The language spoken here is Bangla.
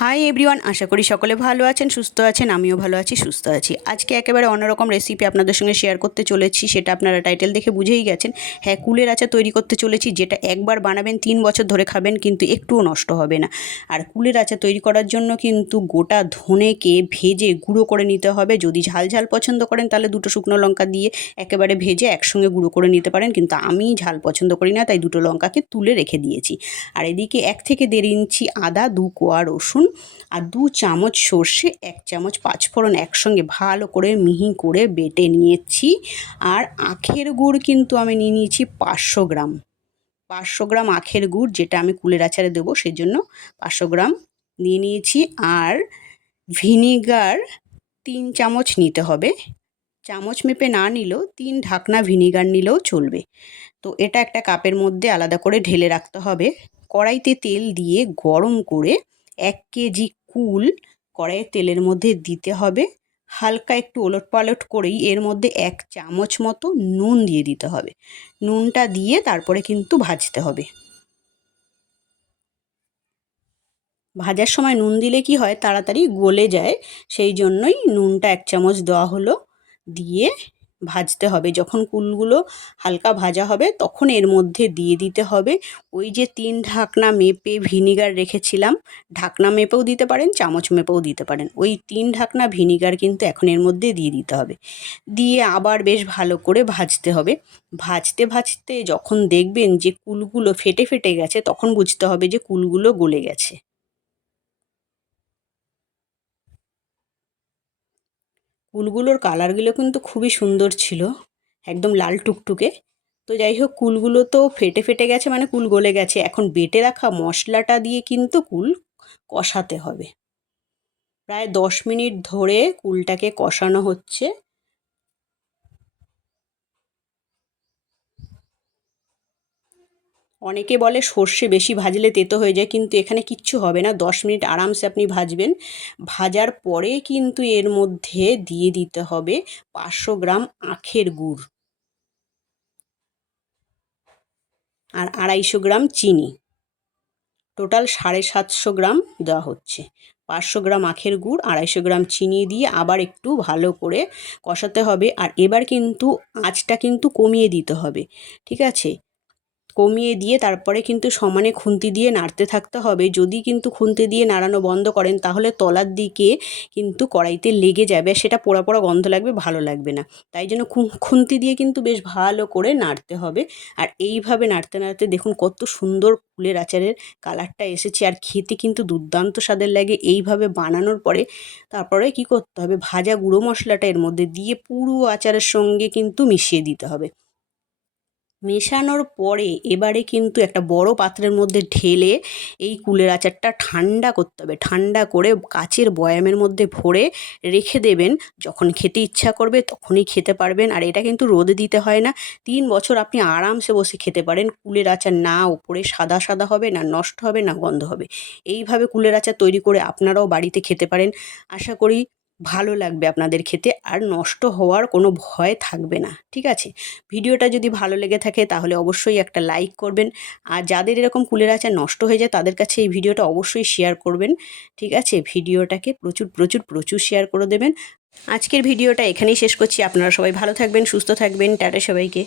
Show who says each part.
Speaker 1: হাই এভরিওয়ান আশা করি সকলে ভালো আছেন, সুস্থ আছেন, আমিও ভালো আছি, সুস্থ আছি। আজকে একেবারে অন্যরকম রেসিপি আপনাদের সঙ্গে শেয়ার করতে চলেছি, সেটা আপনারা টাইটেল দেখে বুঝেই গেছেন। হ্যাঁ কুলের আচার তৈরি করতে চলেছি, যেটা একবার বানাবেন, তিন বছর ধরে খাবেন, কিন্তু একটুও নষ্ট হবে না। আর কুলের আচার তৈরি করার জন্য কিন্তু গোটা ধনেকে ভেজে গুঁড়ো করে নিতে হবে। যদি ঝাল ঝাল পছন্দ করেন, তাহলে দুটো শুকনো লঙ্কা দিয়ে একেবারে ভেজে একসঙ্গে গুঁড়ো করে নিতে পারেন, কিন্তু আমি ঝাল পছন্দ করি না, তাই দুটো লঙ্কাকে তুলে রেখে দিয়েছি। আর এদিকে এক থেকে দেড় ইঞ্চি আদা, দু কোয়া রসুন আর দু চামচ সর্ষে, এক চামচ পাঁচফোড়ন একসঙ্গে ভালো করে মিহি করে বেটে নিয়েছি। আর আখের গুড় কিন্তু আমি নিয়ে নিয়েছি পাঁচশো গ্রাম। পাঁচশো গ্রাম আখের গুড় যেটা আমি কুলের আচারে দেবো সেই জন্য পাঁচশো গ্রাম নিয়ে নিয়েছি। আর ভিনিগার তিন চামচ নিতে হবে। চামচ মেপে না নিলেও, তিন ঢাকনা ভিনিগার নিলেও চলবে। তো এটা একটা কাপের মধ্যে আলাদা করে ঢেলে রাখতে হবে। কড়াইতে তেল দিয়ে গরম করে এক কেজি কুল কড়াইয়ের তেলের মধ্যে দিতে হবে। হালকা একটু ওলট পালট করেই এর মধ্যে এক চামচ মতো নুন দিয়ে দিতে হবে। নুনটা দিয়ে তারপরে কিন্তু ভাজতে হবে। ভাজার সময় নুন দিলে কি হয়? তাড়াতাড়ি গলে যায়। সেই জন্যই নুনটা এক চামচ দেওয়া হলো। দিয়ে ভাজতে হবে। যখন কুলগুলো হালকা ভাজা হবে, তখন এর মধ্যে দিয়ে দিতে হবে ওই যে তিন ঢাকনা মেপে ভিনিগার রেখেছিলাম। ঢাকনা মেপেও দিতে পারেন, চামচ মেপেও দিতে পারেন। ওই তিন ঢাকনা ভিনিগার কিন্তু এখন এর মধ্যে দিয়ে দিতে হবে। দিয়ে আবার বেশ ভালো করে ভাজতে হবে। ভাজতে ভাজতে যখন দেখবেন যে কুলগুলো ফেটে ফেটে গেছে, তখন বুঝতে হবে যে কুলগুলো গলে গেছে। কুলগুলোর কালারগুলো কিন্তু খুবই সুন্দর ছিল, একদম লাল টুকটুকে। তো যাই হোক কুলগুলো তো ফেটে ফেটে গেছে মানে কুল গলে গেছে। এখন বেটে রাখা মশলাটা দিয়ে কিন্তু কুল কষাতে হবে। প্রায় দশ মিনিট ধরে কুলটাকে কষানো হচ্ছে। অনেকে বলে সর্ষে বেশি ভাজলে তেতো হয়ে যায়, কিন্তু এখানে কিচ্ছু হবে না। দশ মিনিট আরামসে আপনি ভাজবেন। ভাজার পরে কিন্তু এর মধ্যে দিয়ে দিতে হবে পাঁচশো গ্রাম আখের গুড় আর আড়াইশো গ্রাম চিনি। টোটাল সাড়ে সাতশো গ্রাম দেওয়া হচ্ছে। পাঁচশো গ্রাম আখের গুড়, আড়াইশো গ্রাম চিনি দিয়ে আবার একটু ভালো করে কষাতে হবে। আর এবার কিন্তু আঁচটা কিন্তু কমিয়ে দিতে হবে। ঠিক আছে? কমিয়ে দিয়ে তারপরে কিন্তু সমানে খুন্তি দিয়ে নাড়তে থাকতে হবে। যদি কিন্তু খুন্তি দিয়ে নাড়ানো বন্ধ করেন, তাহলে তলার দিকে কিন্তু কড়াইতে লেগে যাবে, সেটা পোড়া পোড়া গন্ধ লাগবে, ভালো লাগবে না। তাই জন্য খুন্তি দিয়ে কিন্তু বেশ ভালো করে নাড়তে হবে। আর এইভাবে নাড়তে নাড়তে দেখুন কত সুন্দর ফুলের আচারের কালারটা এসেছে। আর খেতে কিন্তু দুর্দান্ত স্বাদের লাগে। এইভাবে বানানোর পরে তারপরে কি করতে হবে? ভাজা গুঁড়ো মশলাটা এর মধ্যে দিয়ে পুরো আচারের সঙ্গে কিন্তু মিশিয়ে দিতে হবে। মেশানোর পরে এবারে কিন্তু একটা বড় পাত্রের মধ্যে ঢেলে এই কুলের আচারটা ঠান্ডা করতে হবে। ঠান্ডা করে কাচের বয়ামের মধ্যে ভরে রেখে দেবেন। যখন খেতে ইচ্ছা করবে তখনই খেতে পারবেন। আর এটা কিন্তু রোদে দিতে হয় না। তিন বছর আপনি আরামসে বসে খেতে পারেন। কুলের আচার না ওপরে সাদা সাদা হবে, না নষ্ট হবে, না গন্ধ হবে। এইভাবে কুলের আচার তৈরি করে আপনারাও বাড়িতে খেতে পারেন। আশা করি ভালো লাগবে আপনাদের খেতে আর নষ্ট হওয়ার কোনো ভয় থাকবে না, ঠিক আছে? ভিডিওটা যদি ভালো লেগে থাকে তাহলে অবশ্যই একটা লাইক করবেন। আর যাদের এরকম কুলের আচার নষ্ট হয়ে যায় তাদের কাছে এই ভিডিওটা অবশ্যই শেয়ার করবেন, ঠিক আছে? ভিডিওটাকে প্রচুর প্রচুর প্রচুর শেয়ার করে দেবেন। আজকের ভিডিওটা এখানেই শেষ করছি। আপনারা সবাই ভালো থাকবেন, সুস্থ থাকবেন। টাটা সবাইকে।